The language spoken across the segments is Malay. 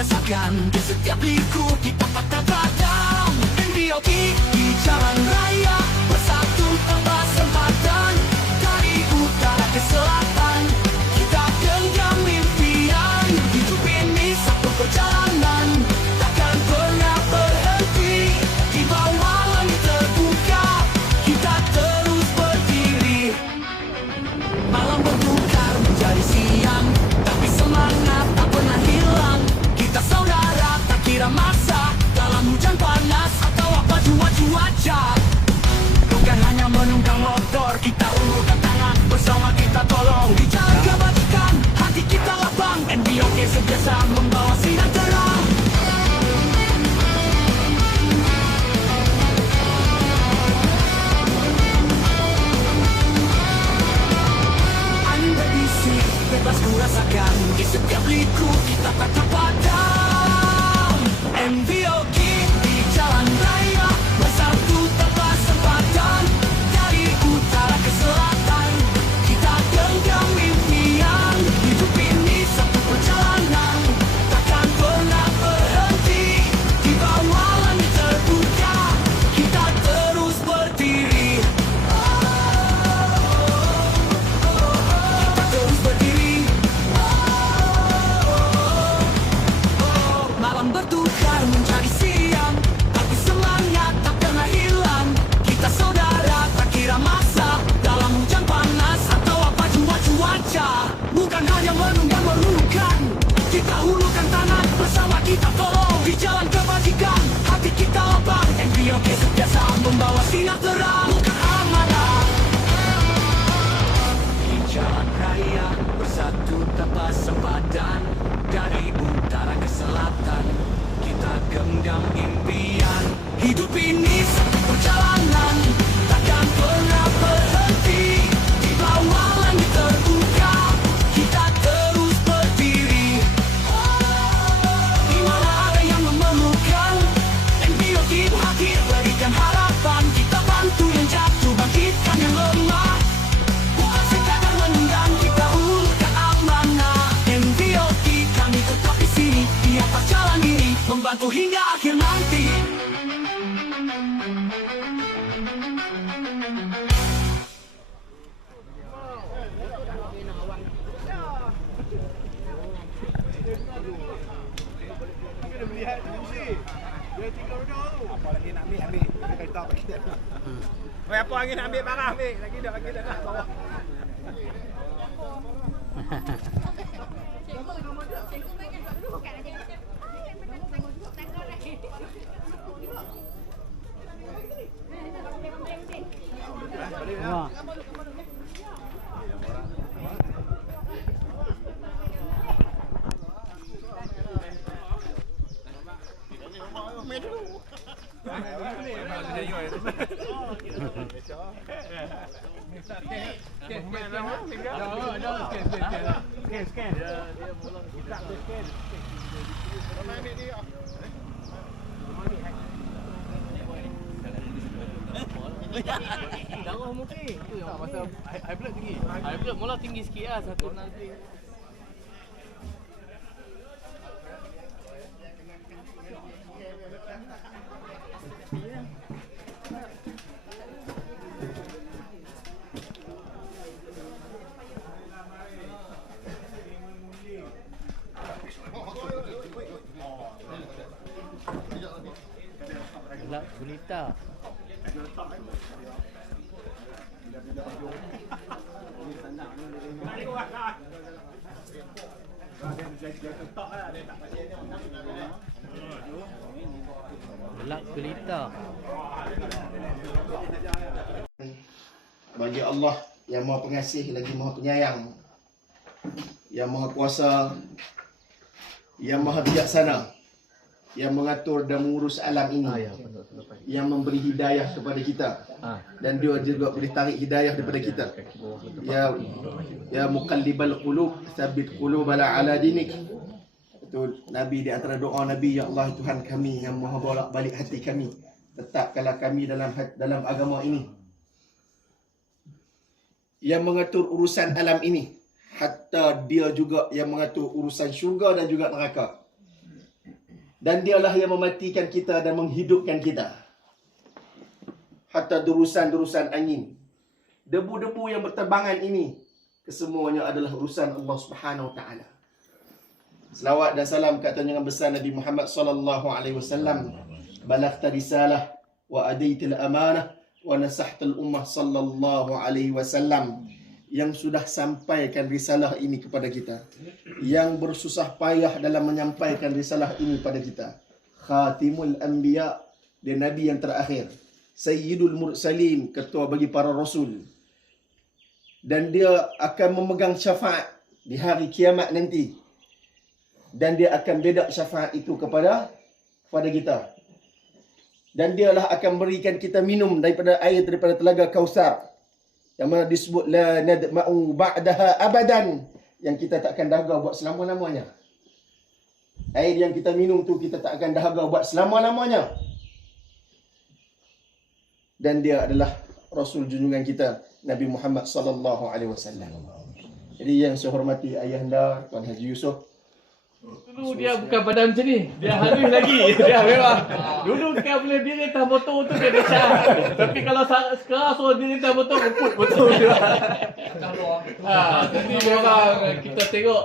rasakan di setiap liku kita patah padam. NBOK di jalan raya bersatu tanpa sempatan. Dari utara ke selatan kita genggam impian. Hidup ini satu perjalanan, takkan pernah berhenti. Di bawah langit terbuka kita terus berdiri. Malam bertukar menjadi siang, tapi semangat tak pernah hilang. Kita saudara tak kira masa, dalam hujan panas atau apa jua cuaca. Bukan hanya menunggang motor, kita ulurkan tangan, bersama kita tolong. Di jalan kebajikan, hati kita lapang. NBOK sentiasa membawa sinar terang. Bebas ku rasakan di setiap liku kita patah padam. NBOK di jalan raya bersatu tanpa sempatan. Dari utara ke selatan kita genggam impian. Hidup ini satu perjalanan, takkan pernah berhenti. Di bawah langit terbuka kita terus berdiri. Malam bertukar menjadi siang, tapi semangat tak pernah hilang. Kita saudara tak kira masa, dalam hujan panas atau apa jua cuaca. Bukan hanya menunggang melukan, kita hulurkan tangan, bersama kita tolong. Di jalan kebajikan, hati kita lapang. NBOK sentiasa membawa sinar terang. Bukan amanah. Di jalan raya bersatu tanpa sempadan. Dari utara ke selatan kita genggam impian. Hidup ini satu perjalanan, takkan pernah berhenti. Di bawah langit terbuka kita terus berdiri. Di mana ada yang memerlukan, NBOK hadir berikan harapan. Kita bantu yang jatuh, bangkitkan yang lemah. Bukan sekadar menendang, kita ulurkan amanah. NBOK kami tetap di sini, di atas jalan ini, membantu hingga akhir nanti. Apa lagi nak ambil? Kita kata bagi dia. Oi, apa lagi nak ambil barang ambil? Lagi dah bawah. Darah mungkin. Tu yang pasal high blood tinggi. High blood mula tinggi sikit lah 160. Gelap gulita. Gelap gulita. Bagi Allah yang Maha Pengasih lagi Maha Penyayang, yang Maha Kuasa, yang Maha Bijaksana, yang mengatur dan mengurus alam ini, yang memberi hidayah kepada kita, dan dia juga boleh tarik hidayah daripada kita. Ya muqallibal qulub, tsabbit qulubana ala dinik. Itu Nabi di antara doa Nabi, ya Allah Tuhan kami yang Maha bolak-balik hati kami, tetapkanlah kami dalam agama ini. Yang mengatur urusan alam ini, hatta dia juga yang mengatur urusan syurga dan juga neraka. Dan dialah yang mematikan kita dan menghidupkan kita. Hatta derusan-derusan angin, debu-debu yang berterbangan ini, kesemuanya adalah urusan Allah Subhanahu Wa Taala. Selawat dan salam ke atas junjungan besar Nabi Muhammad sallallahu alaihi wasallam. Balaghta risalah wa adaitil amanah wa nasahtal ummah sallallahu alaihi wasallam. Yang sudah sampaikan risalah ini kepada kita, yang bersusah payah dalam menyampaikan risalah ini pada kita. Khatimul Anbiya, dia Nabi yang terakhir. Sayyidul Mursalin, ketua bagi para Rasul. Dan dia akan memegang syafaat di hari kiamat nanti. Dan dia akan bedak syafaat itu kepada kita. Dan dialah akan berikan kita minum daripada air daripada telaga Kausar, yang mana disebut la nadma'u ba'daha abadan, yang kita tak akan dahaga buat selama-lamanya. Air yang kita minum tu kita tak akan dahaga buat selama-lamanya. Dan dia adalah Rasul junjungan kita Nabi Muhammad sallallahu alaihi wasallam. Jadi yang saya hormati ayahanda Tuan Haji Yusof, dulu dia bukan badan macam ni. Dia halus lagi. Dia memang. Dulu dia boleh diri atas motor tu dia dahsyat. Tapi kalau sekarang suruh diri atas motor, keput motor dia. Jadi memang kita tengok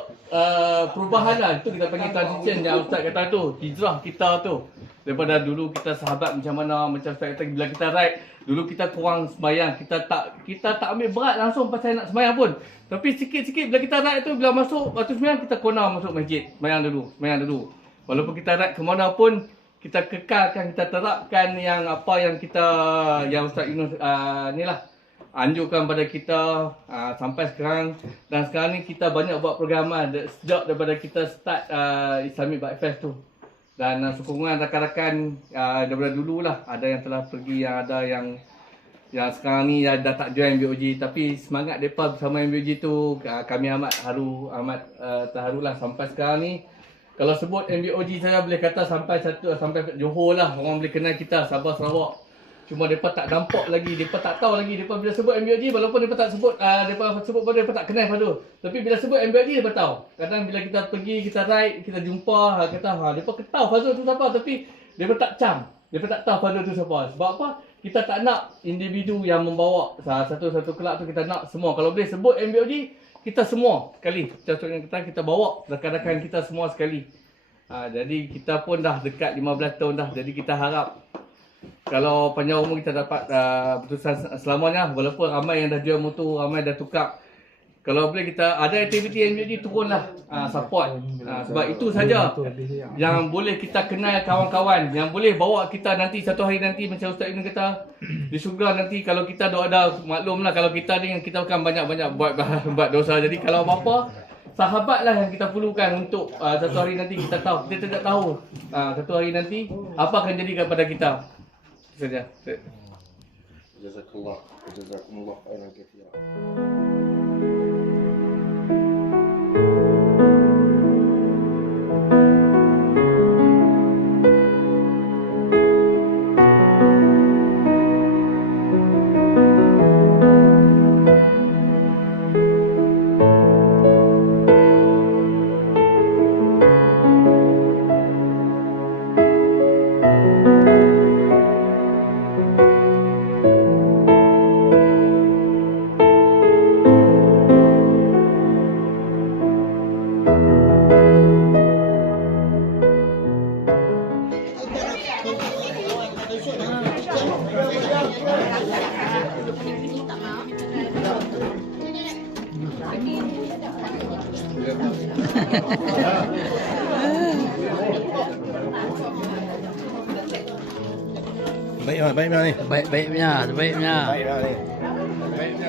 perubahan lah. Itu kita panggil transition yang Ustaz kata tu. Hijrah kita tu. Daripada dulu kita sahabat macam mana, macam Ustaz kata bila kita ride, dulu kita kurang sembahyang. Kita tak ambil berat langsung pasal nak sembahyang pun. Tapi sikit-sikit bila kita ride tu, bila masuk waktu sembahyang, kita kena masuk masjid. Sembahyang dulu. Walaupun kita ride ke mana pun, kita kekalkan, kita terapkan yang apa yang kita, yang Ustaz Yunus ni lah anjurkan pada kita sampai sekarang. Dan sekarang ni kita banyak buat programan sejak daripada kita start Islamic Bike Fest tu. Dan sokongan rakan-rakan daripada dulu lah. Ada yang telah pergi, yang ada yang sekarang ni dah tak join MBOG. Tapi semangat mereka bersama MBOG tu, kami amat terharu lah sampai sekarang ni. Kalau sebut MBOG saya boleh kata sampai Johor lah. Orang boleh kenal kita, Sabah, Sarawak. Cuma mereka tak nampak lagi, mereka tak tahu lagi. Mereka bila sebut MBOG, walaupun mereka tak sebut, mereka tak kenal pada. Tapi bila sebut MBOG, mereka tahu. Kadang bila kita pergi, kita ride, kita jumpa, mereka tahu Fazul tu siapa. Tapi mereka tak cam. Mereka tak tahu Fazul tu siapa. Sebab apa? Kita tak nak individu yang membawa satu kelab tu, kita nak semua. Kalau boleh sebut MBOG, kita semua sekali. Contohnya kita bawa rakan-rakan kita semua sekali. Jadi kita pun dah dekat 15 tahun dah. Jadi kita harap kalau panjang umur kita dapat putusan selamanya, walaupun ramai yang dah jual motor, ramai dah tukar. Kalau boleh kita ada aktiviti MBOG, turunlah support. Sebab itu saja yang boleh kita kenal kawan-kawan, yang boleh bawa kita nanti satu hari nanti macam Ustaz Yunus kata di syurga nanti. Kalau kita ada maklumlah, kalau kita ni kita akan banyak-banyak buat dosa. Jadi kalau apa-apa, sahabatlah yang kita perlukan untuk satu hari nanti kita tahu. Kita tidak tahu satu hari nanti apa akan jadi kepada kita. Itu saja. jazakallah khairan katsiran. Baiknya ni. Baik-baiknya, terbaiknya.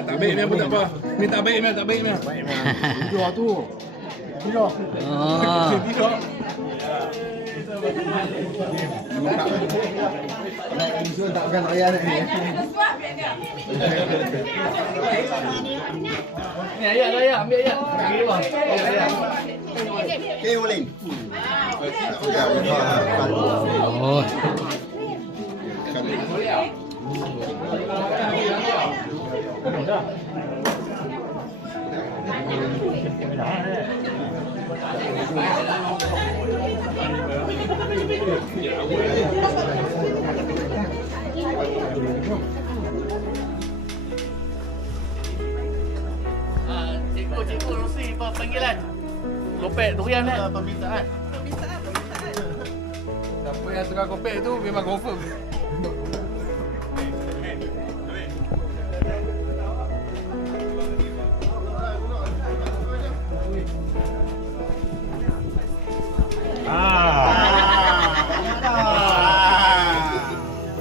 Tak baiknya pun tak apa. Ni tak baiknya, tak baiknya. Tidur tu. Tidur. Oh. Tidur. Nak usul takkan raya ni. Ni ayat, ambil ayat. Pergi bang. Okey, boleh. Oh. Cikgu Rosli panggilan. Kopek durian ni. Permintaan. Siapa yang tengah kopek tu memang confirm.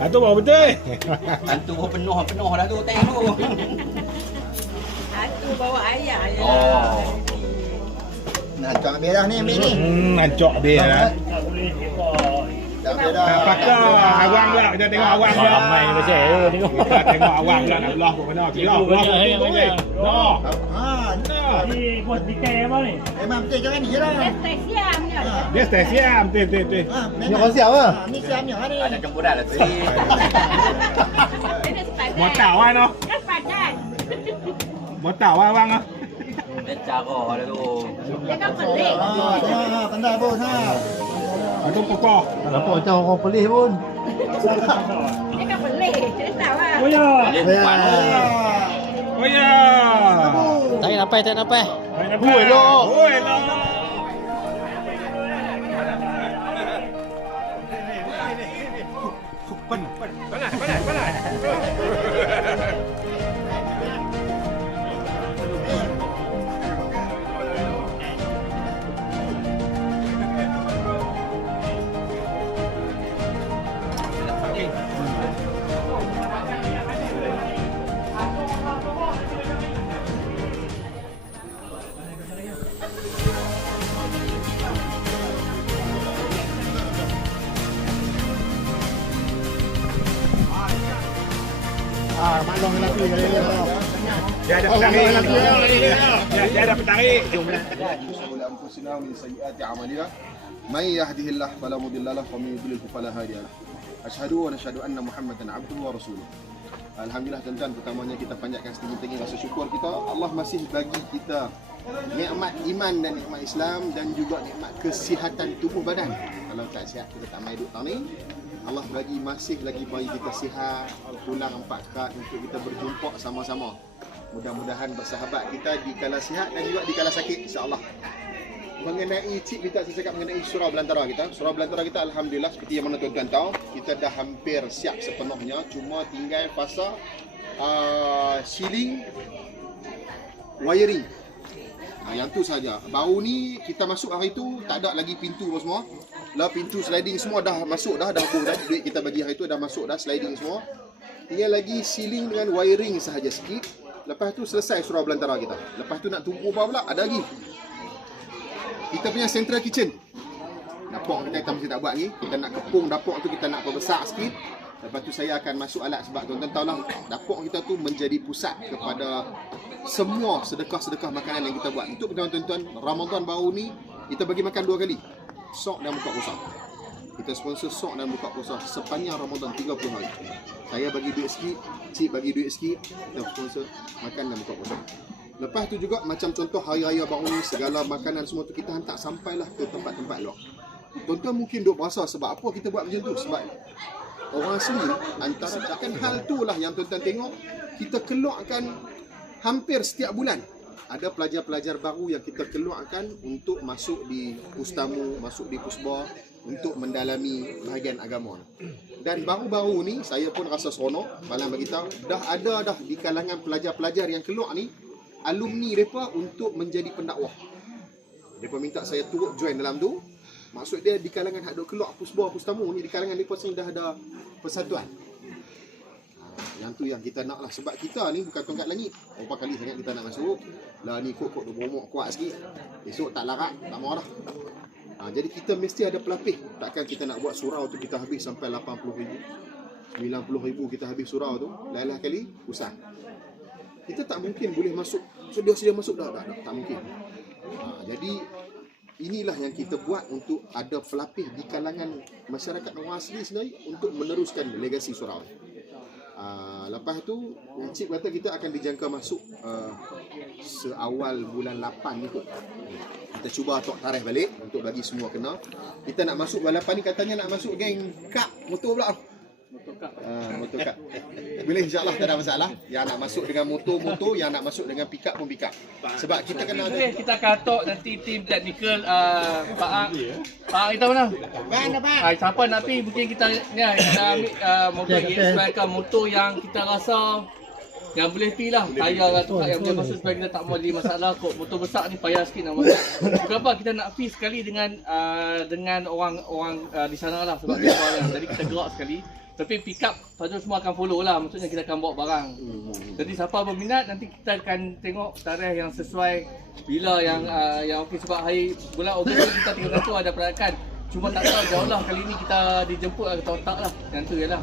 Itu baru betul. Hantu penuh dah tu tank tu. Aku bawa ayah je. Oh. Nak cak habis dah ni ambil ni. Ngancok habis dah. Dah habis dah. Pakar awang pula. Kita tengok awang pula. Ramai macam tengok. Kita tengok awang pula nak belah kat mana. Kira belah kat tu weh. No. Ha, No. Bos dikai apa ni? memang betul jangan ni je lah. Saya siam je. Dia stay siam. Betul. Ha, ni kau siap ah. Ni siamnya hari. Ada campuran lah tu. Ini sepadan. Mau tahu kan no? Kan sepadan. Mau tahu awang ah. Dan cara dah tu. Dia kan pelik. Ha, tengok ha, pandai bos ha. Aduh pokok. Apa macam orang pelih pun. Dia kan pelik. Dia tahu lah. Oh ya. Ha. Oh ya. Tarik napai, tarik napai. Oi lo. Oi lo. Panas. Ah, maklum lelaki kali ni. Dia ada petarik. Dia ada petarik. شرور أنفسنا ومن سيئات أعمالنا من يهده الله فلا مضل له ومن يضلل فلا هادي له أشهد ونشهد أن محمدا عبده ورسوله. Alhamdulillah tuan-tuan, pertamanya kita panjatkan setinggi-tinggi rasa syukur kita. Allah masih bagi kita nikmat iman dan nikmat Islam dan juga nikmat kesihatan tubuh badan. Kalau tak sihat kita tak main duduk tahun ni. Allah masih lagi bagi kita sihat, pulang 4 kat untuk kita berjumpa sama-sama. Mudah-mudahan bersahabat kita di kala sihat dan juga di kala sakit, insya-Allah. Mengenai cik kita, saya cakap mengenai surau belantara kita. Surau belantara kita alhamdulillah seperti yang mana tuan-tuan tahu, kita dah hampir siap sepenuhnya, cuma tinggal fasa sealing wiring. Yang tu saja. Baru ni kita masuk hari tu tak ada lagi pintu semua. Lah pintu sliding semua dah masuk dah buh dah. Duit kita bagi hari tu dah masuk dah sliding semua. Tinggal lagi sealing dengan wiring sahaja sikit. Lepas tu selesai surau belantara kita. Lepas tu nak tunggu apa pula? Ada lagi. Kita punya central kitchen. Dapur kita mesti tak buat lagi. Kita nak kepung dapur tu, kita nak perbesar sikit. Lepas tu saya akan masuk alat sebab tuan-tuan tahulah dapur kita tu menjadi pusat kepada semua sedekah-sedekah makanan yang kita buat. Untuk tuan-tuan, Ramadan baru ni kita bagi makan 2 kali. Sok dan buka puasa. Kita sponsor sok dan buka puasa sepanjang Ramadan 30 hari. Saya bagi duit sikit, cik bagi duit sikit, kita sponsor makan dan buka puasa. Lepas tu juga macam contoh hari raya baru ni, segala makanan semua tu kita hantar sampailah ke tempat-tempat luar. Tuan-tuan mungkin duk berasa sebab apa kita buat macam tu? Sebab orang asli antara akan hal tu lah yang tuan-tuan tengok, kita keluarkan hampir setiap bulan. Ada pelajar-pelajar baru yang kita keluarkan untuk masuk di pustamu, masuk di pusba untuk mendalami bahagian agama. Dan baru-baru ni saya pun rasa seronok malam bagi tahu dah ada dah di kalangan pelajar-pelajar yang keluar ni alumni mereka untuk menjadi pendakwah. Mereka minta saya turut join dalam tu. Maksud dia di kalangan hak duk keluar pusba pustamu ni, di kalangan mereka sini dah ada persatuan. Yang tu yang kita nak lah. Sebab kita ni bukan tongkat langit. Berapa kali sangat kita nak masuk. Lah ni kok duk beromok kuat sikit. Esok tak larat, tak mau dah. Jadi kita mesti ada pelapis. Takkan kita nak buat surau tu kita habis sampai 80,000, 90,000 kita habis surau tu. Lain-lain kali usah. Kita tak mungkin boleh masuk. Sedia masuk dah. Tak mungkin. Jadi inilah yang kita buat untuk ada pelapis di kalangan masyarakat orang asli sendiri untuk meneruskan legasi surau. Lepas tu Encik kata kita akan dijangka masuk seawal bulan 8 ni kot. Kita cuba atok tarikh balik untuk bagi semua kena. Kita nak masuk bulan 8 ni katanya nak masuk geng kap motor pula. Motor kap. Boleh insya-Allah tak ada masalah. Yang nak masuk dengan motor, yang nak masuk dengan pick up pun pick up. Sebab kita kena ada. Kita akan atok nanti tim teknikal Pak Ang. Pak Ang kita mana? Siapa nak pergi mungkin kita ni kita ambil motor sesuaikan motor yang kita rasa yang boleh pergi lah. Tayar lah tu yang boleh masuk supaya kita tak mau jadi masalah. Kok motor besar ni payah sikit nak masuk. Kenapa kita nak pergi sekali dengan orang di sana lah sebab kita orang. Jadi kita gerak sekali. Tapi pick up pasal semua akan follow lah. Maksudnya kita akan bawa barang. Jadi siapa berminat nanti kita akan tengok tarikh yang sesuai bila yang okey sebab hari bulan Ogos kita tengok tu ada perayaan. Cuma tak tahu jauh lah kali ni kita dijemput atau tak lah. Yang tu je lah.